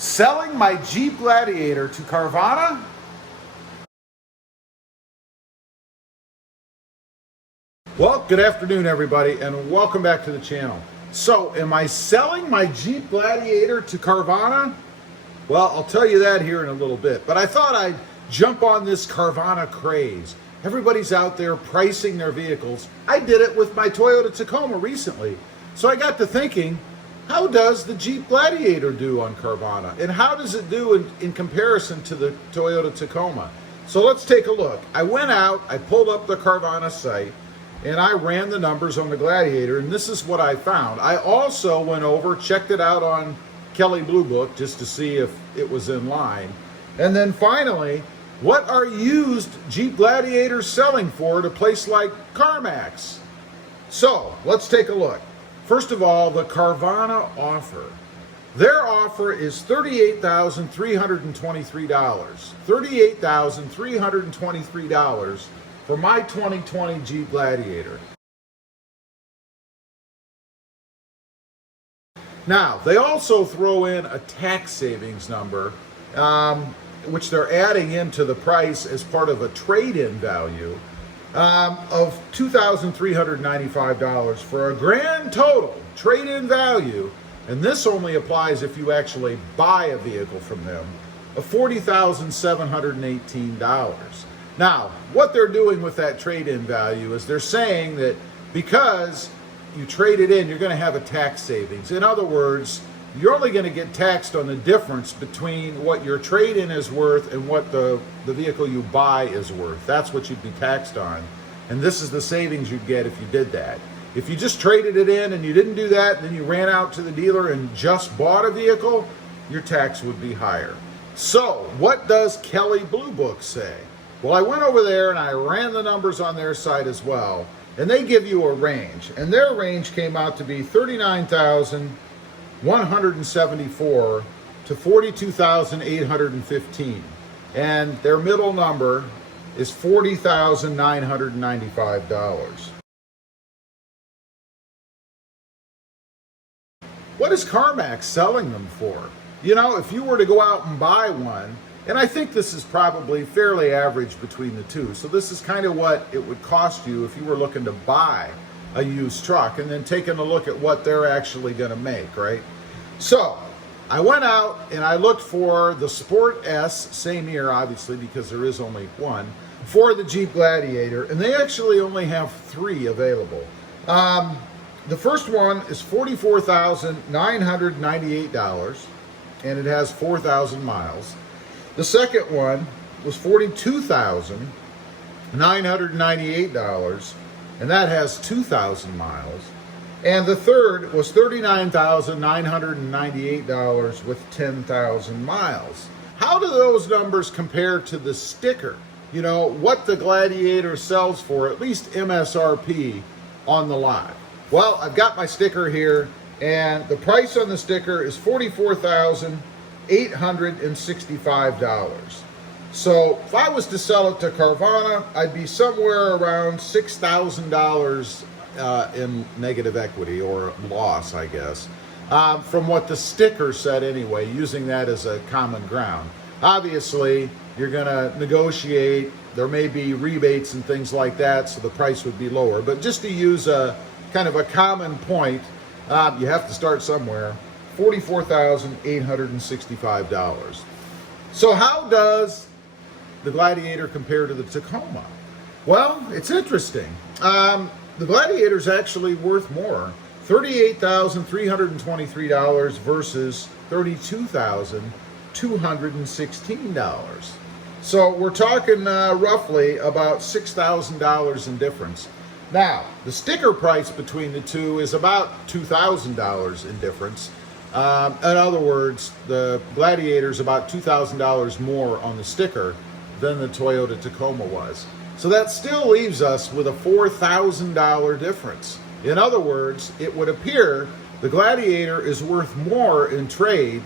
Selling my Jeep Gladiator to Carvana? Well, good afternoon everybody and welcome back to the channel. So, am I selling my Jeep Gladiator to Carvana? Well, I'll tell you that here in a little bit, but I thought I'd jump on this Carvana craze. Everybody's out there pricing their vehicles. I did it with my Toyota Tacoma recently. So I got to thinking, how does the Jeep Gladiator do on Carvana? And how does it do in comparison to the Toyota Tacoma? So let's take a look. I went out, I pulled up the Carvana site, and I ran the numbers on the Gladiator, and this is what I found. I also went over, checked it out on Kelley Blue Book just to see if it was in line. And then finally, what are used Jeep Gladiators selling for at a place like Carmax? So let's take a look. First of all, the Carvana offer. Their offer is $38,323. $38,323 for my 2020 Jeep Gladiator. Now, they also throw in a tax savings number, which they're adding into the price as part of a trade-in value of $2,395 for a grand total trade-in value, and this only applies if you actually buy a vehicle from them, of $40,718. Now, what they're doing with that trade-in value is they're saying that because you trade it in, you're going to have a tax savings. In other words, you're only going to get taxed on the difference between what your trade-in is worth and what the vehicle you buy is worth. That's what you'd be taxed on. And this is the savings you'd get if you did that. If you just traded it in and you didn't do that, and then you ran out to the dealer and just bought a vehicle, your tax would be higher. So, what does Kelley Blue Book say? Well, I went over there and I ran the numbers on their site as well, and they give you a range. And their range came out to be $39,174 to $42,815, and their middle number is $40,995. What is Carmax selling them for? You know, if you were to go out and buy one, and I think this is probably fairly average between the two, so this is kind of what it would cost you if you were looking to buy a used truck and then taking a look at what they're actually going to make, right? So I went out and I looked for the Sport S, same year obviously because there is only one, for the Jeep Gladiator, and they actually only have 3 available. The first one is $44,998 and it has 4,000 miles. The second one was $42,998 and that has 2,000 miles. And the third was $39,998 with 10,000 miles. How do those numbers compare to the sticker? You know, what the Gladiator sells for, at least MSRP, on the lot. Well, I've got my sticker here, and the price on the sticker is $44,865. So if I was to sell it to Carvana, I'd be somewhere around $6,000 in negative equity or loss, I guess, from what the sticker said anyway, using that as a common ground. Obviously, you're going to negotiate. There may be rebates and things like that, so the price would be lower. But just to use a kind of a common point, you have to start somewhere. $44,865. So how does the Gladiator compare to the Tacoma? Well, it's interesting. The Gladiator is actually worth more. $38,323 versus $32,216. So we're talking roughly about $6,000 in difference. Now, the sticker price between the two is about $2,000 in difference. In other words, the Gladiator is about $2,000 more on the sticker than the Toyota Tacoma was. So that still leaves us with a $4,000 difference. In other words, it would appear the Gladiator is worth more in trade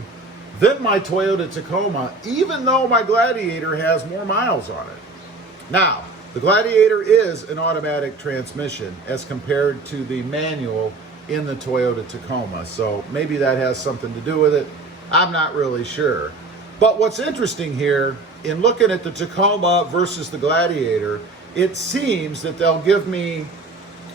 than my Toyota Tacoma, even though my Gladiator has more miles on it. Now, the Gladiator is an automatic transmission as compared to the manual in the Toyota Tacoma, so maybe that has something to do with it. I'm not really sure. But what's interesting here, in looking at the Tacoma versus the Gladiator, it seems that they'll give me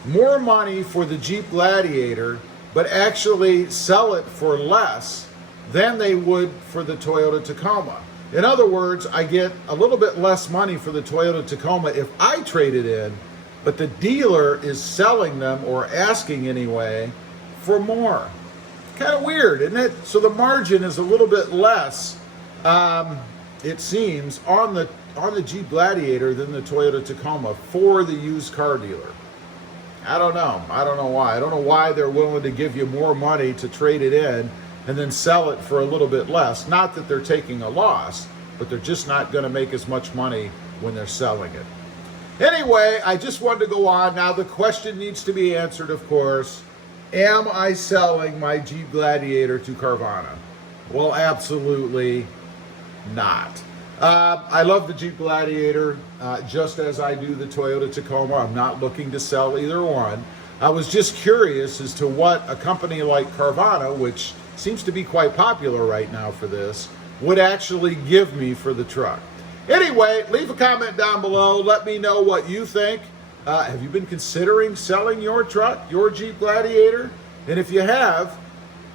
more money for the Jeep Gladiator, but actually sell it for less than they would for the Toyota Tacoma. In other words, I get a little bit less money for the Toyota Tacoma if I trade it in, but the dealer is selling them, or asking anyway, for more. Kind of weird, isn't it? So the margin is a little bit less, it seems, on the Jeep Gladiator than the Toyota Tacoma for the used car dealer. I don't know. I don't know why. I don't know why they're willing to give you more money to trade it in and then sell it for a little bit less. Not that they're taking a loss, but they're just not going to make as much money when they're selling it. Anyway, I just wanted to go on. Now the question needs to be answered, of course. Am I selling my Jeep Gladiator to Carvana? Well, absolutely not. I love the Jeep Gladiator, just as I do the Toyota Tacoma. I'm not looking to sell either one. I was just curious as to what a company like Carvana, which seems to be quite popular right now for this, would actually give me for the truck. Anyway, leave a comment down below. Let me know what you think. Have you been considering selling your truck, your Jeep Gladiator? And if you have,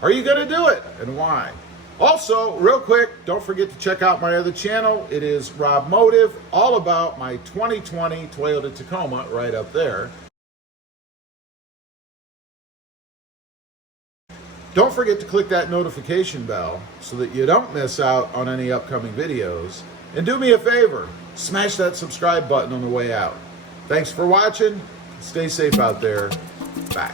are you going to do it, and why? Also, real quick, don't forget to check out my other channel. It is Rob Motive, all about my 2020 Toyota Tacoma, right up there. Don't forget to click that notification bell so that you don't miss out on any upcoming videos. And do me a favor, smash that subscribe button on the way out. Thanks for watching. Stay safe out there. Bye.